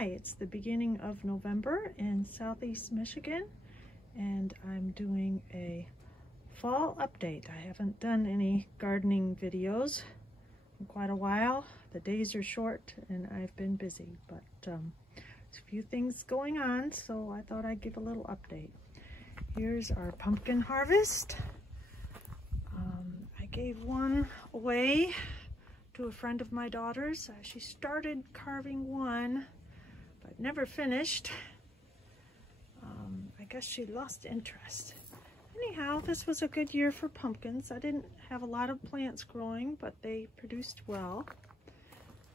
Hi, it's the beginning of November in Southeast Michigan, and I'm doing a fall update. I haven't done any gardening videos in quite a while. The days are short and I've been busy, but there's a few things going on, so I thought I'd give a little update. Here's our pumpkin harvest. I gave one away to a friend of my daughter's. She started carving one, but never finished. I guess she lost interest. Anyhow, this was a good year for pumpkins. I didn't have a lot of plants growing, but they produced well.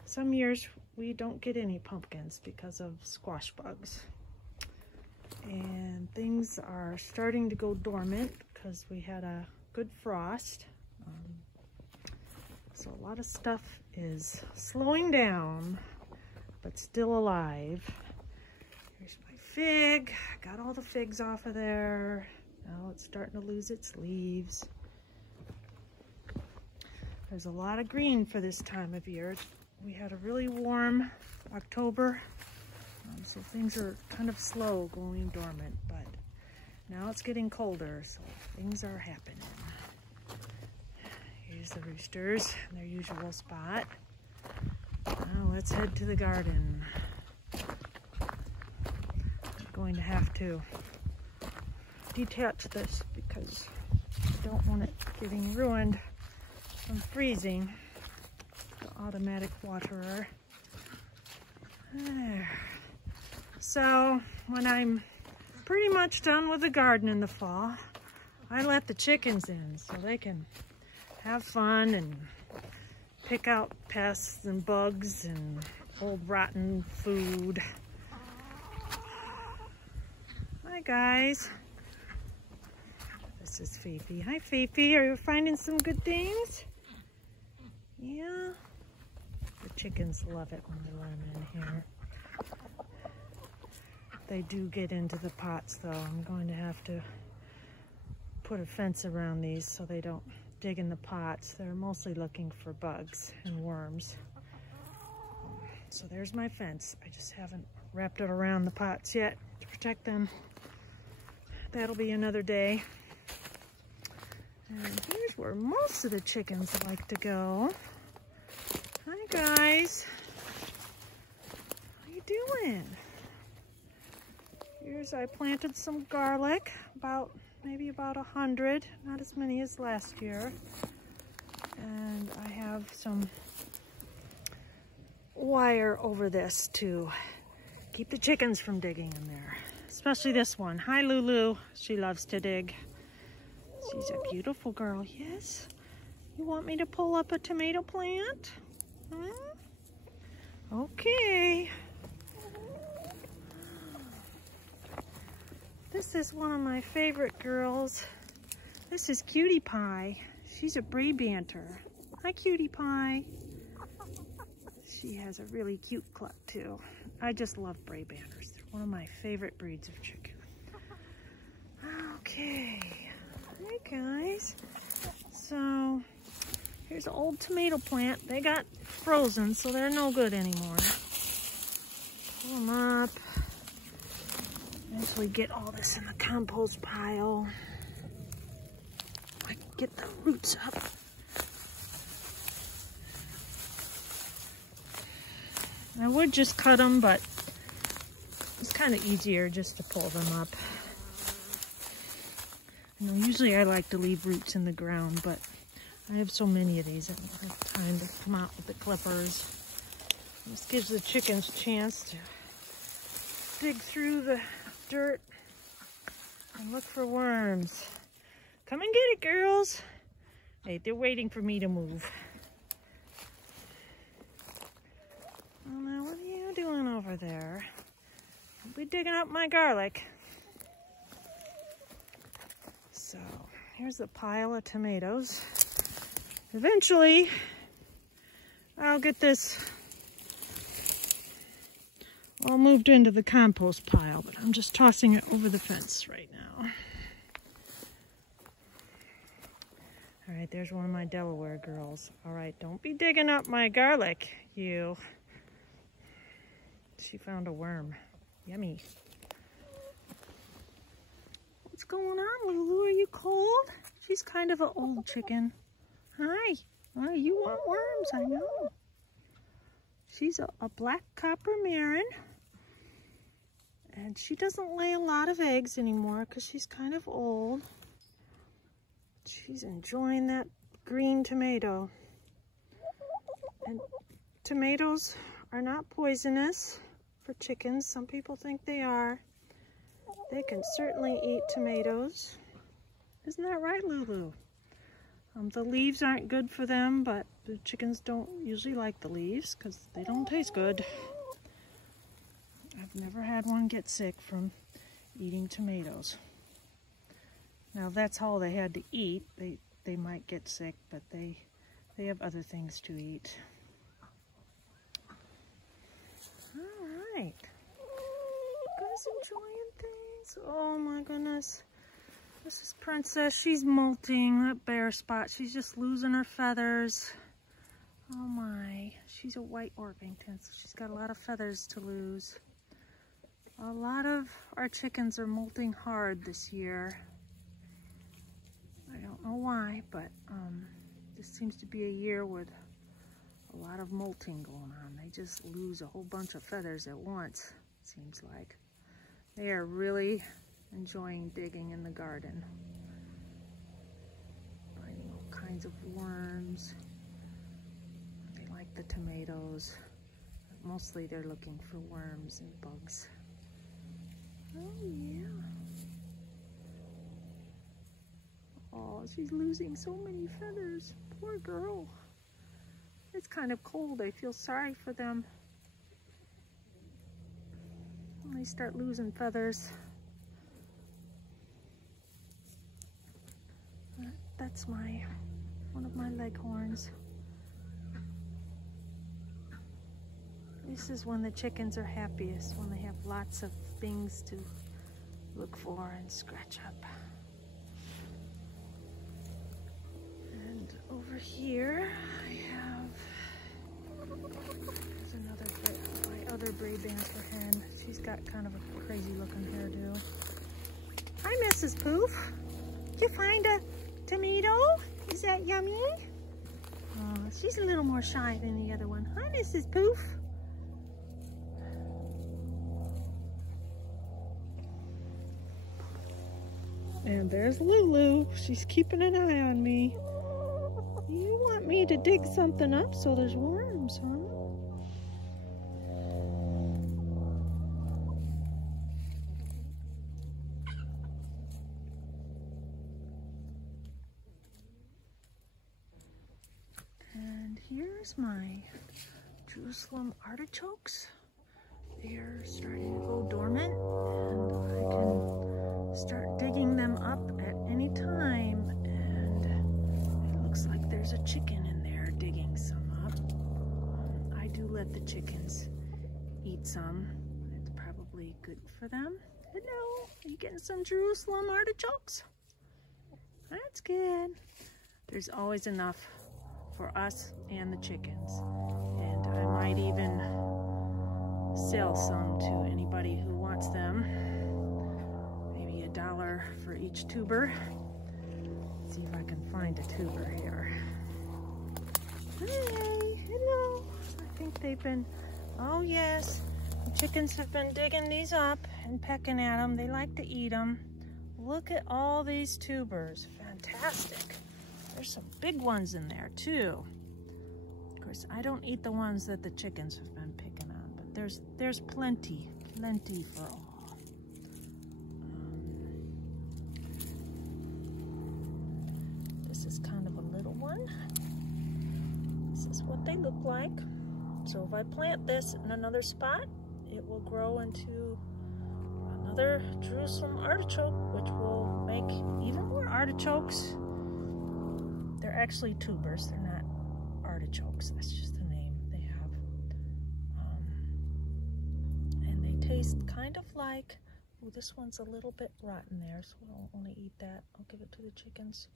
Some years we don't get any pumpkins because of squash bugs. And things are starting to go dormant because we had a good frost. So a lot of stuff is slowing down, but still alive. Here's my fig. I got all the figs off of there. Now it's starting to lose its leaves. There's a lot of green for this time of year. We had a really warm October, so things are kind of slow going dormant, but now it's getting colder, so things are happening. Here's the roosters in their usual spot. Now let's head to the garden. I'm going to have to detach this because I don't want it getting ruined from freezing. The automatic waterer. There. So when I'm pretty much done with the garden in the fall, I let the chickens in so they can have fun and pick out pests and bugs and old rotten food. Hi guys. This is Fifi. Hi Fifi, are you finding some good things? Yeah. The chickens love it when they let them in here. They do get into the pots though. I'm going to have to put a fence around these so they don't dig in the pots. They're mostly looking for bugs and worms. So there's my fence. I just haven't wrapped it around the pots yet to protect them. That'll be another day. And here's where most of the chickens like to go. Hi guys. How you doing? Here's, I planted some garlic, maybe about 100, not as many as last year. And I have some wire over this to keep the chickens from digging in there. Especially this one. Hi Lulu, she loves to dig. She's a beautiful girl, yes? You want me to pull up a tomato plant? Okay. This is one of my favorite girls. This is Cutie Pie. She's a Brabanter. Hi, Cutie Pie. She has a really cute cluck too. I just love Brabanters. They're one of my favorite breeds of chicken. Okay. Hi, guys. So, here's an old tomato plant. They got frozen, so they're no good anymore. Pull them up. Eventually get all this in the compost pile. I can get the roots up. I would just cut them, but it's kind of easier just to pull them up. You know, usually I like to leave roots in the ground, but I have so many of these I don't have time to come out with the clippers. This gives the chickens a chance to dig through the dirt and look for worms. Come and get it, girls. Hey, they're waiting for me to move. Oh, now what are you doing over there? I'll be digging up my garlic. So here's a pile of tomatoes. Eventually I'll get this all moved into the compost pile, but I'm just tossing it over the fence right now. All right, there's one of my Delaware girls. All right, don't be digging up my garlic, you. she found a worm. Yummy. What's going on, Lulu? Are you cold? She's kind of an old chicken. Hi. Oh, you want worms, I know. She's a black copper marin. And she doesn't lay a lot of eggs anymore because she's kind of old. She's enjoying that green tomato. And tomatoes are not poisonous for chickens. Some people think they are. They can certainly eat tomatoes. Isn't that right, Lulu? The leaves aren't good for them, but the chickens don't usually like the leaves because they don't taste good. I've never had one get sick from eating tomatoes. Now, if that's all they had to eat, they might get sick, but they have other things to eat. All right. You guys enjoying things? Oh my goodness. This is Princess. She's molting. That bare spot. She's just losing her feathers. Oh my. She's a white Orpington, so she's got a lot of feathers to lose. A lot of our chickens are molting hard this year. I don't know why, but this seems to be a year with a lot of molting going on. They just lose a whole bunch of feathers at once, it seems like. They are really enjoying digging in the garden. Finding all kinds of worms. They like the tomatoes. But mostly they're looking for worms and bugs. Oh yeah. Oh, she's losing so many feathers. Poor girl. It's kind of cold. I feel sorry for them. When they start losing feathers. That's one of my leghorns. This is when the chickens are happiest, when they have lots of things to look for and scratch up. And over here I have my other Brabantler hen. She's got kind of a crazy looking hairdo. Hi, Mrs. Poof. Did you find a tomato? Is that yummy? Oh, she's a little more shy than the other one. Hi, Mrs. Poof. And there's Lulu. She's keeping an eye on me. You want me to dig something up so there's worms, huh? And here's my Jerusalem artichokes. They're starting to go dormant, and I can start digging them up at any time. And it looks like there's a chicken in there digging some up. I do let the chickens eat some. It's probably good for them. Hello, are you getting some Jerusalem artichokes? That's good. There's always enough for us and the chickens. And I might even sell some to anybody who wants them. Maybe $1 for each tuber. Let's see if I can find a tuber here. Hey, hello. I think they've been, oh yes, the chickens have been digging these up and pecking at them. They like to eat them. Look at all these tubers. Fantastic. There's some big ones in there too. Of course, I don't eat the ones that the chickens have been picking on, but there's plenty for all. This is kind of a little one. This is what they look like. So if I plant this in another spot, it will grow into another Jerusalem artichoke, which will make even more artichokes. They're actually tubers, they're not artichokes, that's just the name they have. And they taste kind of like, oh, this one's a little bit rotten there, so I don't want to eat that. I'll give it to the chickens.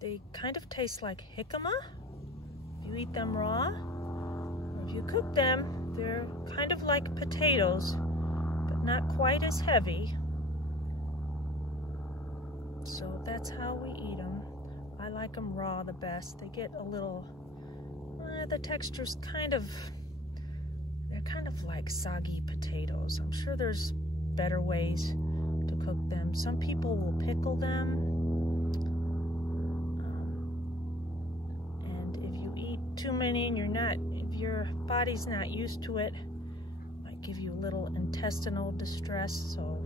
They kind of taste like jicama, if you eat them raw, If you cook them, they're kind of like potatoes, but not quite as heavy. So that's how we eat them. I like them raw the best. They get a little, the texture's they're kind of like soggy potatoes. I'm sure there's better ways to cook them. Some people will pickle them. And if you eat too many and if your body's not used to it, it might give you a little intestinal distress. So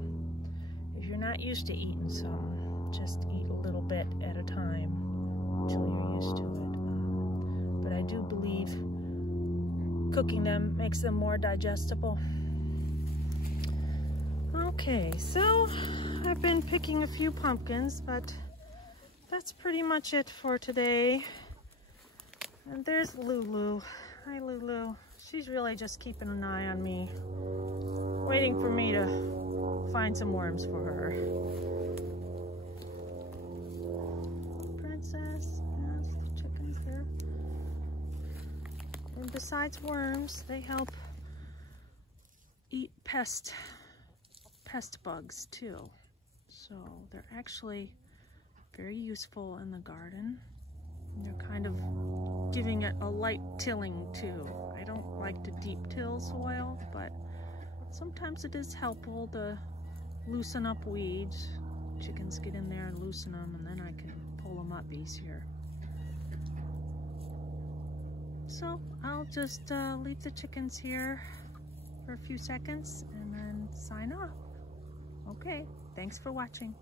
if you're not used to eating some, just eat a little bit at a time until you're used to it. But I do believe cooking them makes them more digestible. Okay, so I've been picking a few pumpkins, but that's pretty much it for today. And there's Lulu. Hi, Lulu. She's really just keeping an eye on me, waiting for me to find some worms for her. Princess, yes, the chickens there. And besides worms, they help eat pest bugs too. So they're actually very useful in the garden. They're kind of giving it a light tilling too. I don't like to deep till soil, but sometimes it is helpful to loosen up weeds. Chickens get in there and loosen them, and then I can pull them up easier. So I'll just leave the chickens here for a few seconds and then sign off. Okay, thanks for watching.